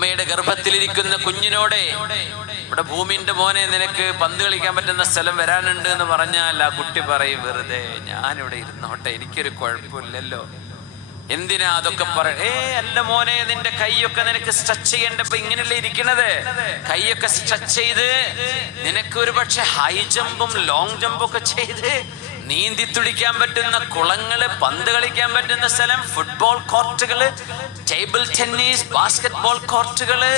ഉമ്മയുടെ ഗർഭത്തിലിരിക്കുന്ന കുഞ്ഞിനോടെ ഇവിടെ ഭൂമിന്റെ മോനെ നിനക്ക് പന്ത് കളിക്കാൻ പറ്റുന്ന സ്ഥലം വരാനുണ്ട് എന്ന് പറഞ്ഞാൽ ആ കുട്ടി പറയും, വെറുതെ ഞാനിവിടെ ഇരുന്നോട്ടെ, എനിക്കൊരു കുഴപ്പമില്ലല്ലോ. എന്തിനാ അതൊക്കെ അല്ല മോനെ, നിന്റെ കൈയൊക്കെ നിനക്ക് സ്ട്രെച്ച് ചെയ്യേണ്ടപ്പോ ഇങ്ങനെയല്ലേ ഇരിക്കണത്. കൈയൊക്കെ സ്ട്രെച്ച് ചെയ്ത് നിനക്ക് ഒരു പക്ഷെ ഹൈ ജമ്പും ലോങ് ജമ്പും ഒക്കെ ചെയ്ത് നീന്തി തുടിക്കാൻ പറ്റുന്ന കുളങ്ങള്, പന്ത് കളിക്കാൻ പറ്റുന്ന സ്ഥലം, ഫുട്ബോൾ കോർട്ടുകള്, ടേബിൾ ടെന്നീസ്, ബാസ്കറ്റ് ബോൾ കോർട്ടുകള്,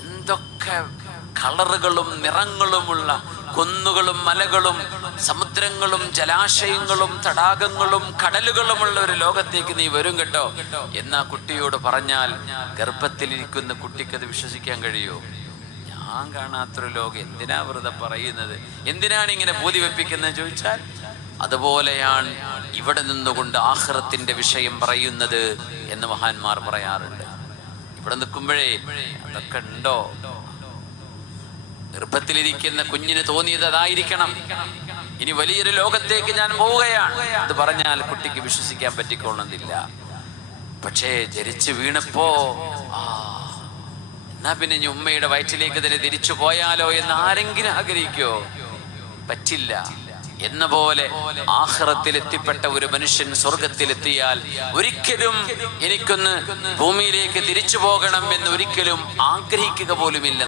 എന്തൊക്കെ കളറുകളും നിറങ്ങളുമുള്ള കുന്നുകളും മലകളും സമുദ്രങ്ങളും ജലാശയങ്ങളും തടാകങ്ങളും കടലുകളുമുള്ള ഒരു ലോകത്തേക്ക് നീ വരും കേട്ടോ എന്നാ കുട്ടിയോട് പറഞ്ഞാൽ ഗർഭത്തിലിരിക്കുന്ന കുട്ടിക്ക് അത് വിശ്വസിക്കാൻ കഴിയുമോ? ഞാൻ കാണാത്തൊരു ലോകം എന്തിനാ വെറുതെ പറയുന്നത്, എന്തിനാണ് ഇങ്ങനെ ബോധി വെപ്പിക്കുന്നത് ചോദിച്ചാൽ, അതുപോലെയാണ് ഇവിടെ നിന്നുകൊണ്ട് ആഖിറത്തിന്റെ വിഷയം പറയുന്നത് എന്ന് മഹാന്മാർ പറയാറുണ്ട്. ഇവിടെ നിൽക്കുമ്പോഴേ അതൊക്കെ ഉണ്ടോ? ഗർഭത്തിലിരിക്കുന്ന കുഞ്ഞിന് തോന്നിയത് അതായിരിക്കണം. ഇനി വലിയൊരു ലോകത്തേക്ക് ഞാൻ പോവുകയാണ് അത് പറഞ്ഞാൽ കുട്ടിക്ക് വിശ്വസിക്കാൻ പറ്റിക്കൊള്ളുന്നില്ല. പക്ഷേ ജനിച്ചു വീണപ്പോ എന്നാ പിന്നെ ഇനി ഉമ്മയുടെ വയറ്റിലേക്ക് തന്നെ തിരിച്ചു പോയാലോ എന്ന് ആരെങ്കിലും ആഗ്രഹിക്കോ? പറ്റില്ല. എന്ന പോലെ ആഖിറത്തിൽ എത്തിപ്പെട്ട ഒരു മനുഷ്യൻ സ്വർഗത്തിലെത്തിയാൽ ഒരിക്കലും എനിക്കൊന്ന് ഭൂമിയിലേക്ക് തിരിച്ചു പോകണം എന്ന് ഒരിക്കലും ആഗ്രഹിക്കുക പോലുമില്ല.